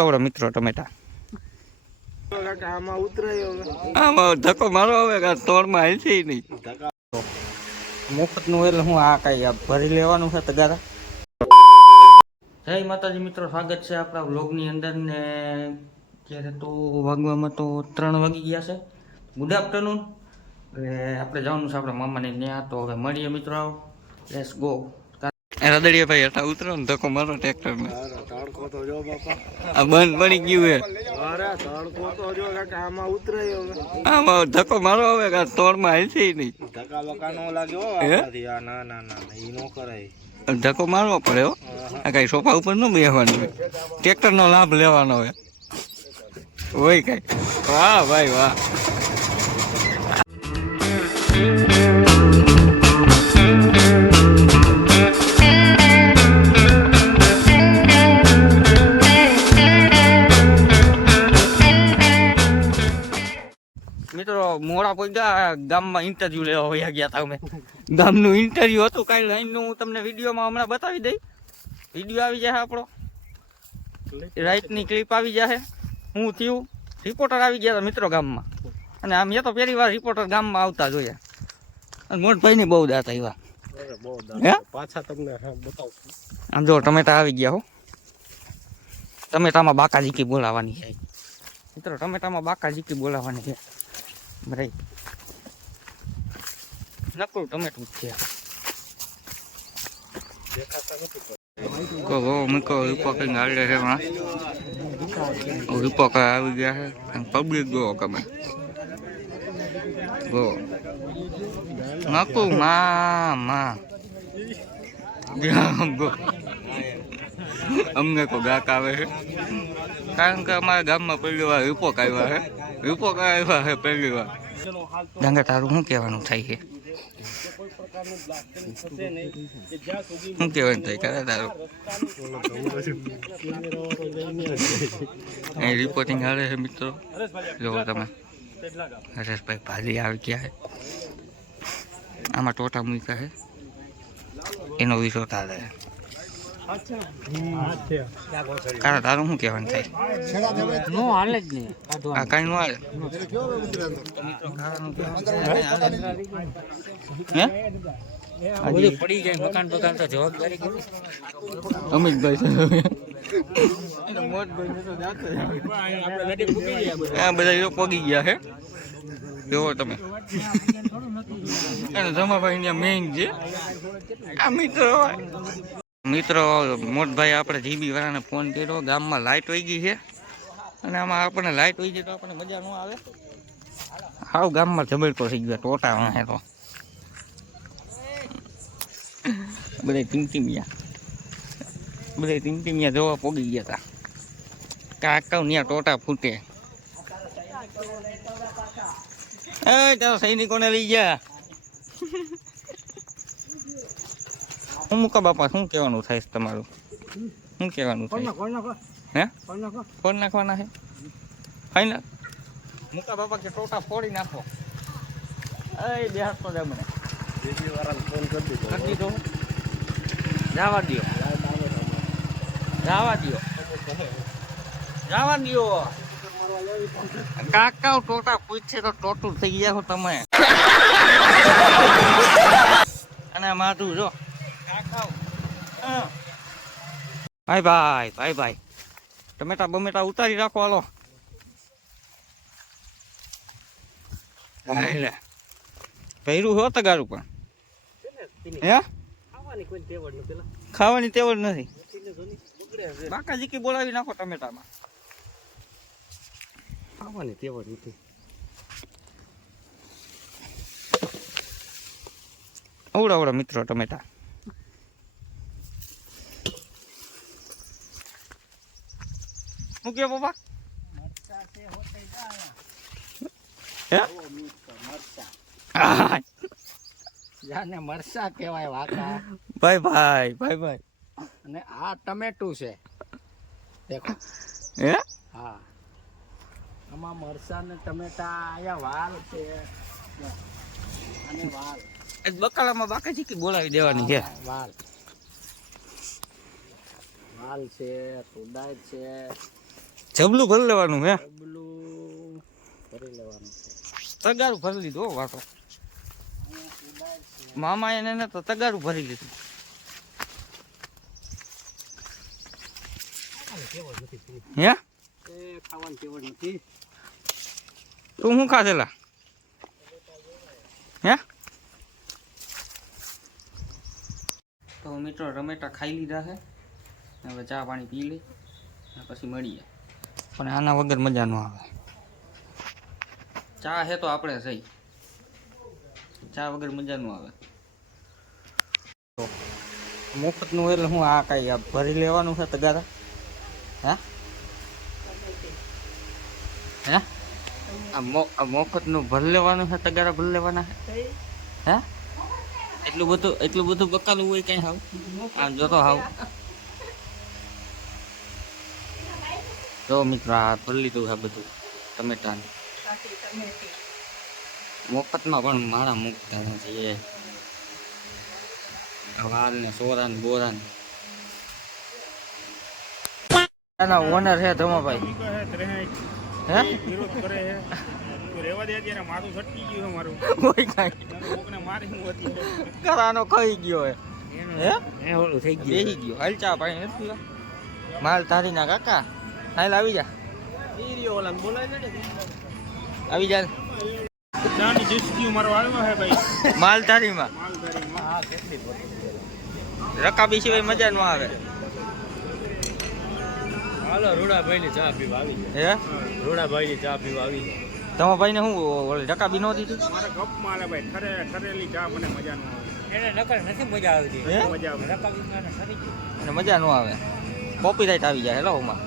આવડે મિત્રો ટમેટા આમાં ધક્કો મારો હવે તોડમાં હાલ છે નહીં મુફત નું એટલે હું આ કઈ ભરી લેવાનું છે તગારા. જય માતાજી મિત્રો, સ્વાગત છે આપણા વ્લોગની અંદર. ને અત્યારે તો વાગવામાં તો 3 વાગી ગયા છે. Good afternoon. એટલે આપણે જવાનું છે આપણા મામાને ત્યાં. તો હવે મળીએ મિત્રો, આવો લેટ્સ ગો. રદડીએ ભાઈ હેઠા ઉતરો ને ધક્કો મારો ટ્રેક્ટર ને. આ બંધ પડી ગયું હે. આમાં ધક્કો મારો હવે તોડમાં હાલ છે નહીં. ધક્કો મારવો પડે હો. આ કઈ સોફા ઉપર ન બેસવાનું હોય, ટ્રેક્ટર નો લાભ લેવાનો હોય કઈ. વાહ ભાઈ વાહ. મિત્રો મોડા પૈસા ગામમાં ઇન્ટરવ્યુ લેવા વયા ગયા હતા અમે. ગામનું ઇન્ટરવ્યુ હતું કાંઈ લાઈનનું. હું તમને વિડીયોમાં હમણાં બતાવી દઈ. વિડીયો આવી જશે આપણો, રાઈટની ક્લિપ આવી જશે. હું થયું રિપોર્ટર આવી ગયા હતા મિત્રો ગામમાં. અને આમ એ તો પહેલી વાર રિપોર્ટર ગામમાં આવતા જોયા. અને મોટભાઈની બહુ દાંત આવ્યા. પાછા તમને બતાવું. આમ જો ટમેટા આવી ગયા હો. ટમેટામાં બાકાજીકી બોલાવવાની છે મિત્રો. ટમેટામાં બાકાજીકી બોલાવવાની છે. બરાબર નકરું ટમેટું છે. રૂપો આવી ગયા છે. પબ્લિક ગો ગમે ગો નકું માં અમને કો ગાક આવે છે. કારણ કે અમારા ગામમાં પહેલી વાર રૂપોક આવ્યા છે. રૂપોક આવ્યા છે પહેલી વાર. ડાંગા તારું શું કહેવાનું થાય છે? શું કહેવાનું થાય કરે તારું? અહીં રિપોર્ટિંગ હાલે છે મિત્રો. જોવો તમે, હરેશભાઈ ભાજી આવી ગયા છે. આમાં ટોટા મૂક્યા છે, એનો વિષો ચાલે છે. તારું શું કહેવાનું થાય? નો હાલે જ નહીં. આ કઈ નો હાલે. પડી જાય મકાન બકાન તો જવાબદારી અમિતભાઈ બધા પગી ગયા છે. જોવો તમે, જમાભાઈ ને મેઇન છે આ મિત્રો. મોટભાઈ આપણે જીબી વાળાને ફોન કર્યો. ગામમાં લાઇટ વહી ગઈ છે. અને આમાં આપણને લાઇટ વહી જાય તો આપણને મજા ન આવે. હાવ ગામમાં ઝબડકો થઈ ગયો ટોટા વાહે તો. બધા ટીમટીમિયા જોવા પોગી ગયા હતા. કાકા ત્યાં ટોટા ફૂટે. ચાલો સૈનિકોને લઈ ગયા. હું મૂકા બાપા, શું કહેવાનું થાય તમારું? શું કહેવાનું થાય? હે ફોન નાખવાના છે? ફાઈનલ મૂકા બાપા કે ટોટા ફોડી નાખો. બે હાથ તો જાય મને કરી દીધો. જવા દો, કાકા ટોટા પૂછશે તો ટોટું થઈ ગયા તમે. અને માથું જો ભાઈ ટમેટા બમેટા ઉતારી રાખો. હાલો પહેર્યું હો તગારું પણ હે ખાવાની તેવડ નથી. બાકાજી બોલાવી નાખો ટમેટામાં. ખાવાની તેવડ નથી. અવડા મિત્રો ટમેટા. શું કે બાપા? જાને મરચા કહેવાય વાકા. ભાઈ અને આ ટમેટું છે દેખો. હે હા, આમાં મરચા ને ટમેટા. અહીંયા વાલ છે અને વાલ. બકાલામાં બાકાજી બોલાવી દેવાની છે. વાલ છે, સુદાય છે, જબલું ભરી લેવાનું હે ડબલું ભરી લેવાનું તગારું ભરી લીધું હો વાતો મામા એને તો તગારું ભરી લીધું હે એ ખાવાની ટેવડ નથી તું શું ખાધેલા હે તો મિત્રો ટમેટા ખાઈ લીધા છે હવે ચા પાણી પી લઈ અને પછી મળીએ પણ આના વગર મજા ન આવે ચા હે તો આપણે સહી ચા વગર મજા ન આવે તો મફતનું એટલે હું આ કઈ આ ભરી લેવાનું છે તગારા હે હે આ મફતનું ભરી લેવાનું છે તગારા ભરી લેવાના હે એટલું બધું બકાલું હોય કઈ હાવ આમ જોતો હાવ જો મિત્રો આ ભરી લીધું છે બધું ટમેટાનું મફતમાં પણ મારા મૂકતા નથી એ વાલ ને સોરા ને બોરા ને આના ઓનર છે ધમાભાઈ હે વિરોધ કરે છે તું રહેવા દે અત્યારે મારું છટકી ગયું છે મારું કોઈ કાંઈ કોકને મારી હું હતી કરાનો ખાઈ ગયો હે એ ઓલું થઈ બેસી ગયો હાલ ચા પાણી નથી પીવા માલ તારી ના કાકા હાલ આવી જા આવી જા ચાની જીસકી મારો આવ્યો છે ભાઈ માલ તારીમાં માલધારીમાં હા કેટલી બધી રકાબી સિવાય મજા ન આવે હાલો રૂડાભાઈ ની ચા પીવા આવી હે જાય રૂડાભાઈ ની ચા પીવા આવી જાય તમારા ભાઈને શું ઓલી રકાબી ન દીધું મારા કપમાં આલે ભાઈ ઠરેલી ચા મને મજા ન આવે એને નકર નથી મજા આવતી હે? મજા આવે રકાબી ખાને ખરી ગઈ અને મજા ન આવે કોપીરાઈટ આવી જાય હેલો ઓમાં